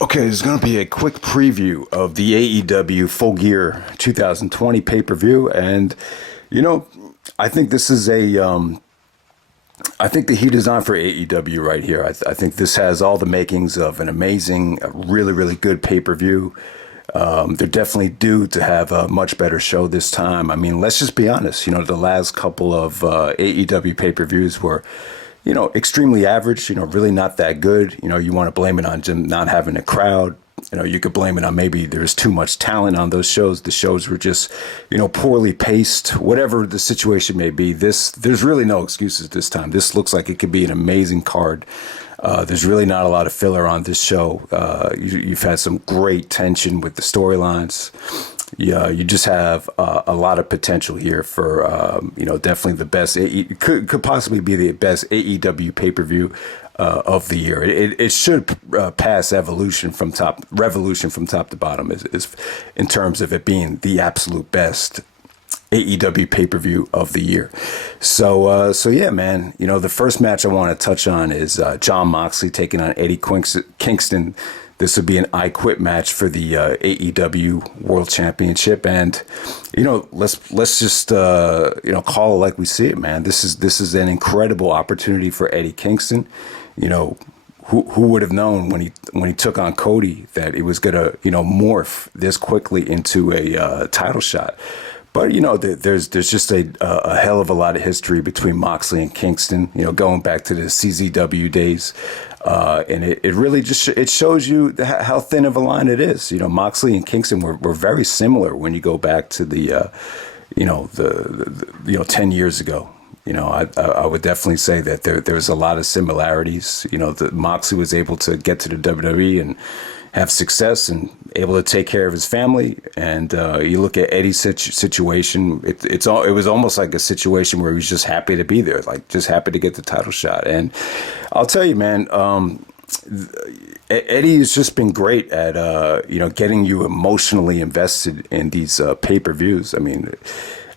Okay, there's going to be a quick preview of the AEW Full Gear 2020 pay-per-view, and you know, I think this is I think the heat is on for AEW right here. I think this has all the makings of an amazing, really, really good pay-per-view. They're definitely due to have a much better show this time. I mean, let's just be honest. The last couple of AEW pay-per-views were, extremely average, really not that good. You want to blame it on Jim not having a crowd. You could blame it on maybe there's too much talent on those shows. The shows were just, poorly paced, whatever the situation may be. There's really no excuses this time. This looks like it could be an amazing card. There's really not a lot of filler on this show. You've had some great tension with the storylines. Yeah, you just have a lot of potential here for, definitely the best. Could possibly be the best AEW pay-per-view of the year. It should pass Revolution from top to bottom is in terms of it being the absolute best AEW pay-per-view of the year. So yeah, man, the first match I want to touch on is Jon Moxley taking on Eddie Kingston. This would be an I Quit match for the AEW World Championship, and let's just call it like we see it, man. This is an incredible opportunity for Eddie Kingston. Who would have known when he took on Cody that it was gonna morph this quickly into a title shot. But there's just a hell of a lot of history between Moxley and Kingston. Going back to the CZW days, and it really just it shows you how thin of a line it is. Moxley and Kingston were very similar when you go back to the 10 years ago. I would definitely say that there's a lot of similarities. That Moxley was able to get to the WWE and have success and able to take care of his family. And you look at Eddie's situation, it was almost like a situation where he was just happy to be there, like just happy to get the title shot. And I'll tell you, man, Eddie has just been great at getting you emotionally invested in these pay-per-views. I mean,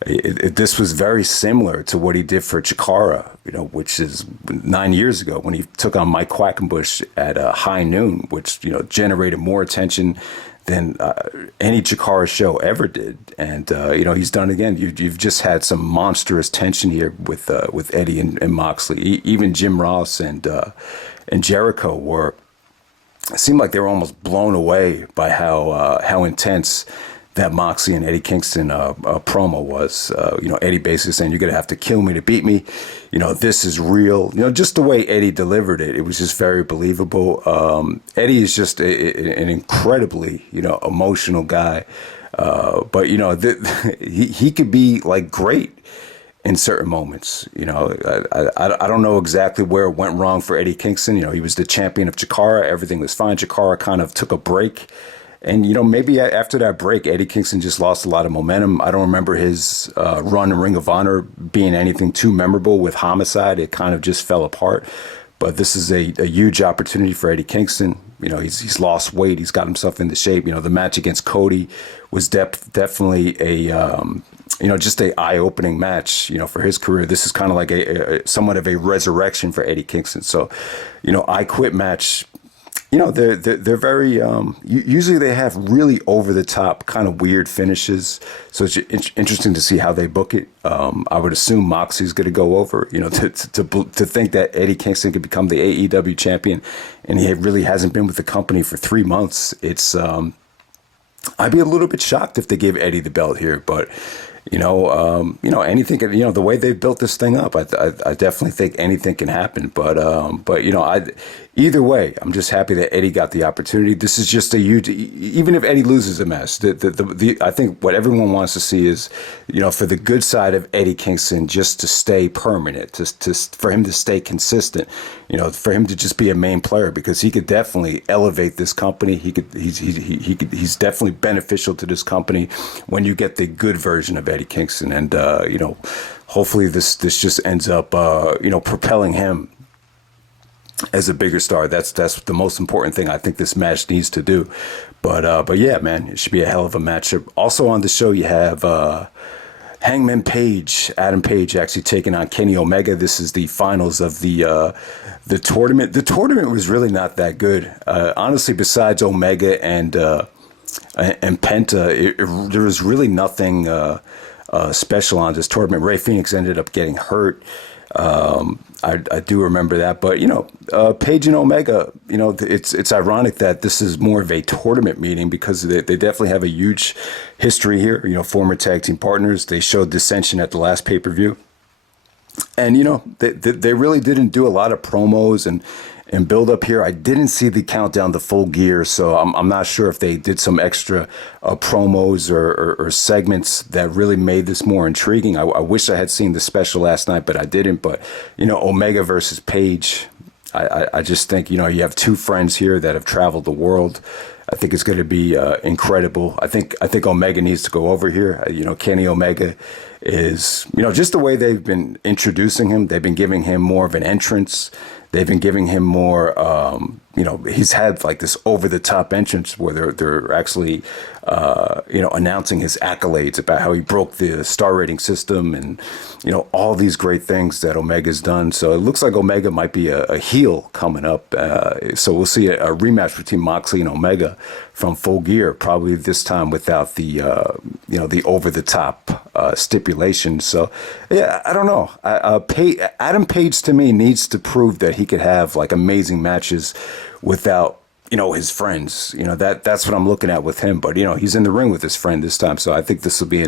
this was very similar to what he did for Chikara, which is 9 years ago when he took on Mike Quackenbush at High Noon, which, generated more attention than any Chikara show ever did. And, he's done it again. You've just had some monstrous tension here with Eddie and Moxley. Even Jim Ross and Jericho it seemed like they were almost blown away by how intense that Moxley and Eddie Kingston promo was. Eddie basically saying, "You're going to have to kill me to beat me. This is real." Just the way Eddie delivered it, it was just very believable. Eddie is just an incredibly, emotional guy. But, he could be like great in certain moments. I don't know exactly where it went wrong for Eddie Kingston. He was the champion of Chikara. Everything was fine. Chikara kind of took a break. And, maybe after that break, Eddie Kingston just lost a lot of momentum. I don't remember his run in Ring of Honor being anything too memorable with Homicide. It kind of just fell apart. But this is a huge opportunity for Eddie Kingston. He's lost weight. He's got himself into shape. The match against Cody was definitely just a eye-opening match, for his career. This is kind of like a somewhat of a resurrection for Eddie Kingston. So, I Quit match. They're very, usually they have really over the top kind of weird finishes. So it's interesting to see how they book it. I would assume Moxie's going to go over, to think that Eddie Kingston could become the AEW champion and he really hasn't been with the company for 3 months. It's, I'd be a little bit shocked if they gave Eddie the belt here, but anything can, the way they built this thing up, I definitely think anything can happen. But either way, I'm just happy that Eddie got the opportunity. This is just a huge, even if Eddie loses a match, I think what everyone wants to see is, for the good side of Eddie Kingston, just to stay permanent, for him to stay consistent, for him to just be a main player, because he could definitely elevate this company. He's definitely beneficial to this company when you get the good version of Eddie Kingston. And, hopefully this just ends up, propelling him as a bigger star. That's the most important thing I think this match needs to do. But yeah, man, it should be a hell of a matchup. Also on the show, you have Hangman Page, Adam Page, actually taking on Kenny Omega. This is the finals of the tournament. The tournament was really not that good, honestly. Besides Omega and Penta, there was really nothing special on this tournament. Ray Phoenix ended up getting hurt. I do remember that, but Page and Omega, it's ironic that this is more of a tournament meeting because they definitely have a huge history here. Former tag team partners. They showed dissension at the last pay-per-view, and they really didn't do a lot of promos and build up here. I didn't see the countdown to Full Gear, so I'm not sure if they did some extra promos or segments that really made this more intriguing. I wish I had seen the special last night, but I didn't. But Omega versus Page, I just think you have two friends here that have traveled the world. I think it's going to be incredible. I think Omega needs to go over here. Kenny Omega is just the way they've been introducing him. They've been giving him more of an entrance. They've been giving him more, he's had like this over-the-top entrance where they're actually, announcing his accolades about how he broke the star rating system and, all these great things that Omega's done. So it looks like Omega might be a heel coming up. So we'll see a rematch between Moxley and Omega from Full Gear, probably this time without the, the over-the-top stipulation. So, yeah, I don't know. Adam Page, to me, needs to prove that he could have, like, amazing matches without, his friends. That's what I'm looking at with him. But, he's in the ring with his friend this time. So I think this will be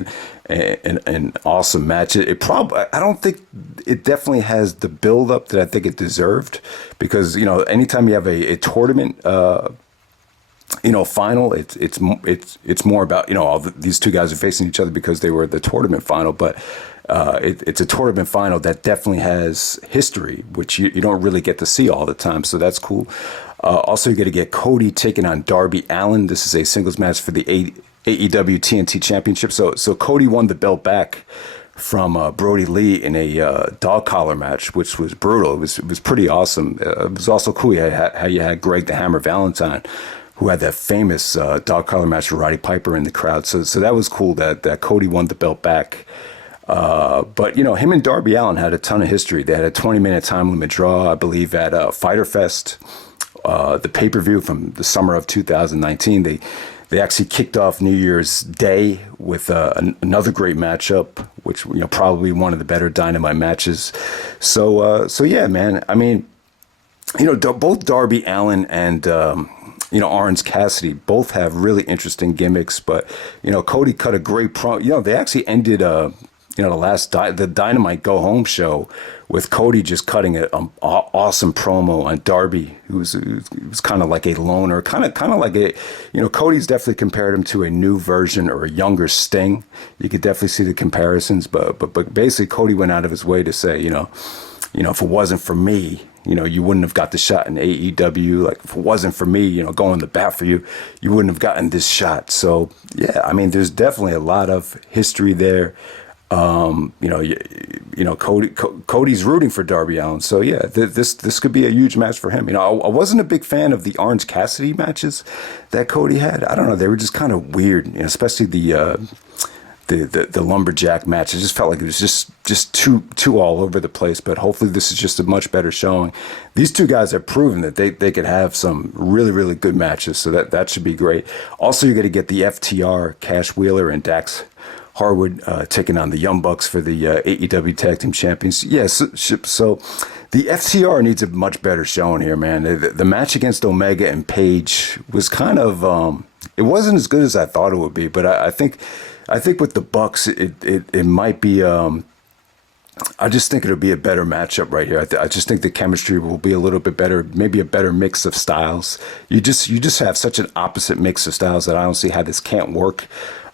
an awesome match. I don't think it definitely has the build-up that I think it deserved. Because, anytime you have a tournament final, it's more about these two guys are facing each other because they were at the tournament final, but it's a tournament final that definitely has history, which you don't really get to see all the time, so that's cool. Also, you're going to get Cody taking on Darby Allin. This is a singles match for the AEW TNT Championship. So Cody won the belt back from Brody Lee in a dog collar match, which was brutal. It was pretty awesome. It was also cool how you had Greg the Hammer Valentine, who had that famous dog collar match with Roddy Piper in the crowd. So that was cool that Cody won the belt back. But, him and Darby Allin had a ton of history. They had a 20-minute time limit draw, I believe, at Fyter Fest, the pay-per-view from the summer of 2019. They actually kicked off New Year's Day with another great matchup, which, probably one of the better Dynamite matches. So yeah, man. I mean, both Darby Allin and Orange Cassidy both have really interesting gimmicks, but Cody cut a great promo. They actually ended the Dynamite Go Home show with Cody just cutting an awesome promo on Darby, who was kind of like a loner, kind of like a, Cody's definitely compared him to a new version or a younger Sting. You could definitely see the comparisons, but basically Cody went out of his way to say, if it wasn't for me, you wouldn't have got the shot in AEW. Like, if it wasn't for me, going to bat for you, you wouldn't have gotten this shot. So, yeah, I mean, there's definitely a lot of history there. Cody's rooting for Darby Allin. So, yeah, this could be a huge match for him. I wasn't a big fan of the Orange Cassidy matches that Cody had. I don't know. They were just kind of weird, especially the lumberjack match. It just felt like it was just too all over the place, but hopefully this is just a much better showing. These two guys have proven that they could have some really, really good matches, so that should be great. Also, you're going to get the FTR, Cash Wheeler and Dax Harwood taking on the Young Bucks for the AEW Tag Team Champions. Yes, so the FTR needs a much better showing here, man. The match against Omega and Page was kind of it wasn't as good as I thought it would be, but I think with the Bucks, it might be. I just think it'll be a better matchup right here. I just think the chemistry will be a little bit better, maybe a better mix of styles. You just have such an opposite mix of styles that I don't see how this can't work.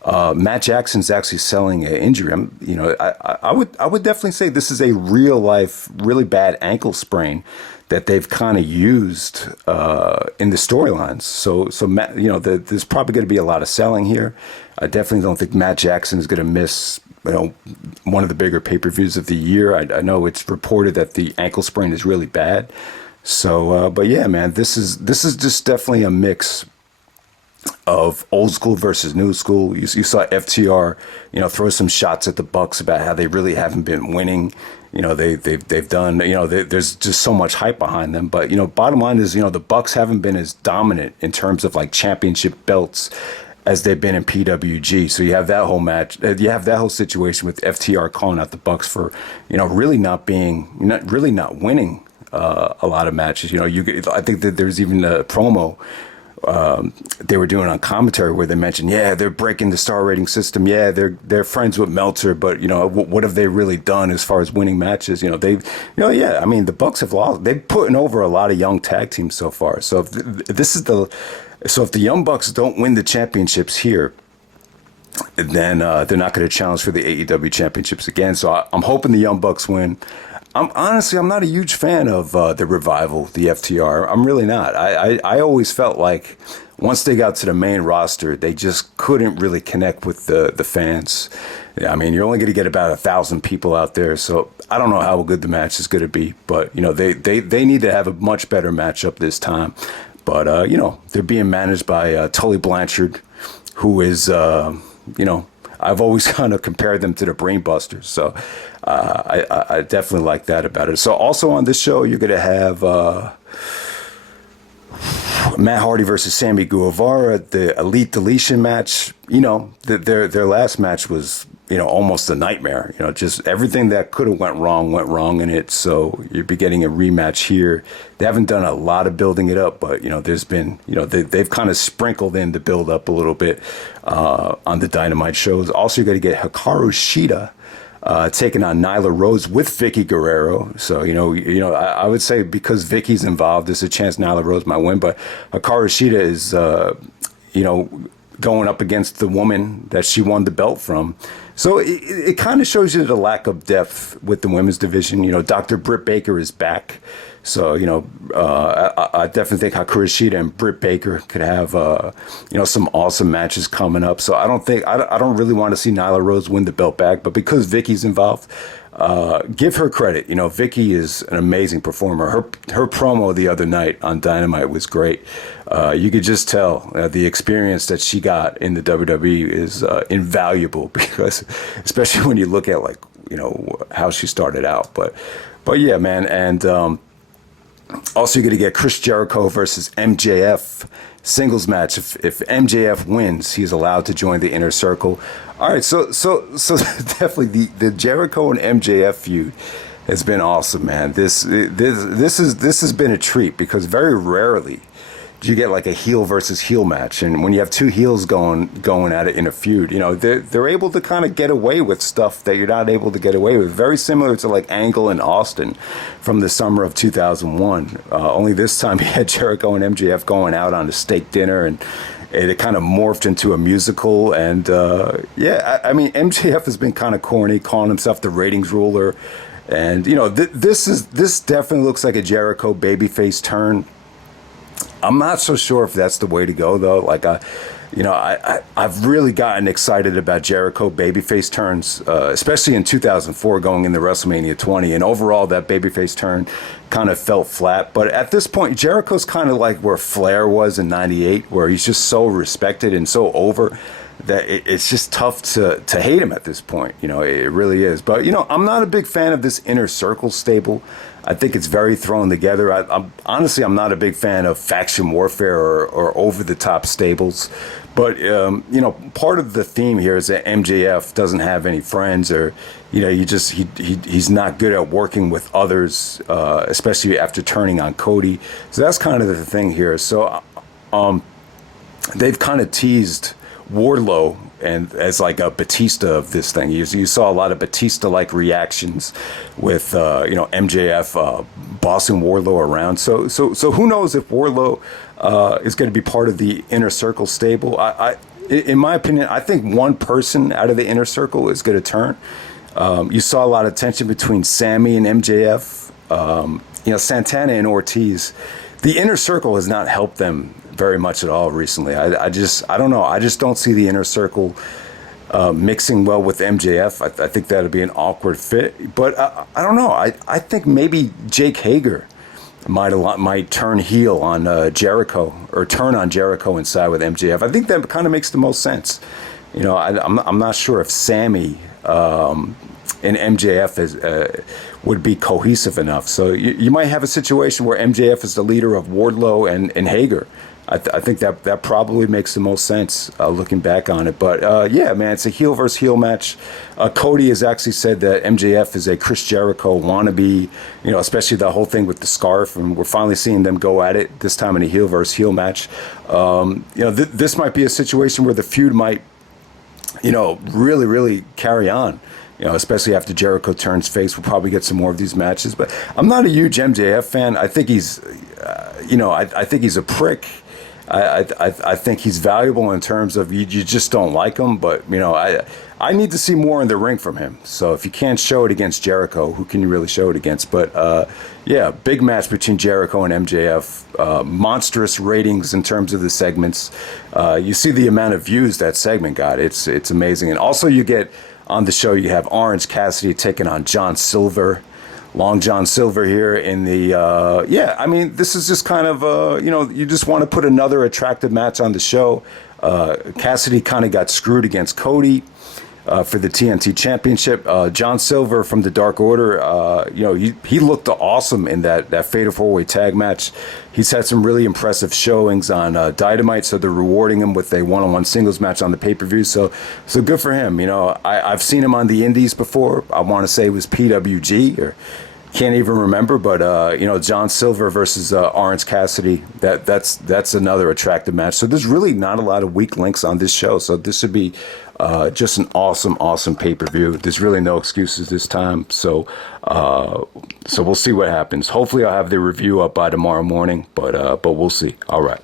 Matt Jackson's actually selling an injury. I would definitely say this is a real life, really bad ankle sprain that they've kind of used in the storylines. So Matt, there's probably going to be a lot of selling here. I definitely don't think Matt Jackson is going to miss one of the bigger pay-per-views of the year. I know it's reported that the ankle sprain is really bad. So, but yeah, man, this is just definitely a mix of old school versus new school. You saw FTR, throw some shots at the Bucks about how they really haven't been winning. They've done. There's just so much hype behind them. But bottom line is, the Bucks haven't been as dominant in terms of like championship belts as they've been in PWG. So you have that whole match. You have that whole situation with FTR calling out the Bucks for really not winning a lot of matches. I think that there's even a promo they were doing on commentary where they mentioned, yeah, they're breaking the star rating system. Yeah, they're friends with Meltzer, but what have they really done as far as winning matches? Yeah. I mean, the Bucks have lost. They've put over a lot of young tag teams so far. So if the Young Bucks don't win the championships here, then they're not going to challenge for the AEW championships again. So I'm hoping the Young Bucks win. I'm not a huge fan of the Revival, the FTR. I'm really not. I always felt like once they got to the main roster, they just couldn't really connect with the fans. I mean, you're only going to get about 1,000 people out there, so I don't know how good the match is going to be. But they need to have a much better matchup this time. But they're being managed by Tully Blanchard, who is I've always kind of compared them to the Brainbusters, so I definitely like that about it. So also on this show, you're going to have Matt Hardy versus Sammy Guevara, the Elite Deletion match. Their last match was almost a nightmare. Just everything that could have went wrong in it. So you'll be getting a rematch here. They haven't done a lot of building it up, but there's been they've kind of sprinkled in the build up a little bit on the Dynamite shows. Also, you're going to get Hikaru Shida taking on Nyla Rose with Vicky Guerrero. So I would say because Vicky's involved, there's a chance Nyla Rose might win. But Hikaru Shida is going up against the woman that she won the belt from. So it kind of shows you the lack of depth with the women's division. Dr. Britt Baker is back. So, I definitely think Hikaru Shida and Britt Baker could have, some awesome matches coming up. So I don't really want to see Nyla Rose win the belt back, but because Vicky's involved, give her credit. Vicky is an amazing performer. Her promo the other night on Dynamite was great. You could just tell the experience that she got in the WWE is invaluable because, especially when you look at how she started out. But yeah, man, and also you're going to get Chris Jericho versus MJF singles match. If MJF wins, he's allowed to join the Inner Circle. All right, so definitely the Jericho and MJF feud has been awesome, man. This has been a treat because very rarely do you get like a heel versus heel match, and when you have two heels going at it in a feud, they're able to kind of get away with stuff that you're not able to get away with. Very similar to like Angle and Austin from the summer of 2001. Only this time you had Jericho and MJF going out on a steak dinner, and it kind of morphed into a musical. And I mean, MJF has been kind of corny, calling himself the ratings ruler, and this definitely looks like a Jericho babyface turn. I'm not so sure if that's the way to go, though. Like, I've really gotten excited about Jericho babyface turns, especially in 2004 going into WrestleMania 20. And overall, that babyface turn kind of felt flat. But at this point, Jericho's kind of like where Flair was in 98, where he's just so respected and so over that it's just tough to hate him at this point. It really is. But, I'm not a big fan of this Inner Circle stable. I think it's very thrown together. I'm not a big fan of faction warfare or over-the-top stables. But, part of the theme here is that MJF doesn't have any friends, or, he's not good at working with others, especially after turning on Cody. So that's kind of the thing here. So they've kind of teased Wardlow and as like a Batista of this thing. You saw a lot of Batista-like reactions with MJF bossing Wardlow around. So who knows if Wardlow is going to be part of the Inner Circle stable? In my opinion, I think one person out of the Inner Circle is going to turn. You saw a lot of tension between Sammy and MJF. Santana and Ortiz. The Inner Circle has not helped them very much at all recently. I don't know. I just don't see the Inner Circle mixing well with MJF. I think that'd be an awkward fit. But I don't know. I think maybe Jake Hager might turn heel on Jericho, or turn on Jericho inside with MJF. I think that kind of makes the most sense. You know, I'm not sure if Sammy and MJF would be cohesive enough. So you might have a situation where MJF is the leader of Wardlow and Hager. I think that probably makes the most sense looking back on it. But yeah, man, it's a heel versus heel match. Cody has actually said that MJF is a Chris Jericho wannabe, you know, especially the whole thing with the scarf. And we're finally seeing them go at it, this time in a heel versus heel match. You know, this might be a situation where the feud might, you know, really, really carry on. You know, especially after Jericho turns face, we'll probably get some more of these matches. But I'm not a huge MJF fan. I think he's, you know, I think he's a prick. I think he's valuable in terms of you just don't like him. But, you know, I need to see more in the ring from him. So if you can't show it against Jericho, who can you really show it against? But, yeah, big match between Jericho and MJF. Monstrous ratings in terms of the segments. You see the amount of views that segment got. It's amazing. And also you get on the show, you have Orange Cassidy taking on John Silver. Long John Silver here in the, yeah, I mean, this is just kind of, you know, you just want to put another attractive match on the show. Cassidy kind of got screwed against Cody for the TNT Championship. John Silver from the Dark Order, you know, he looked awesome in that Fatal 4-Way tag match. He's had some really impressive showings on Dynamite, so they're rewarding him with a one-on-one singles match on the pay-per-view. So good for him. You know, I've seen him on the Indies before. I want to say it was PWG, or can't even remember. But you know, John Silver versus Orange Cassidy. That's another attractive match. So there's really not a lot of weak links on this show. So this should be just an awesome pay-per-view. There's really no excuses this time. So we'll see what happens. Hopefully I'll have the review up by tomorrow morning, but we'll see. All right.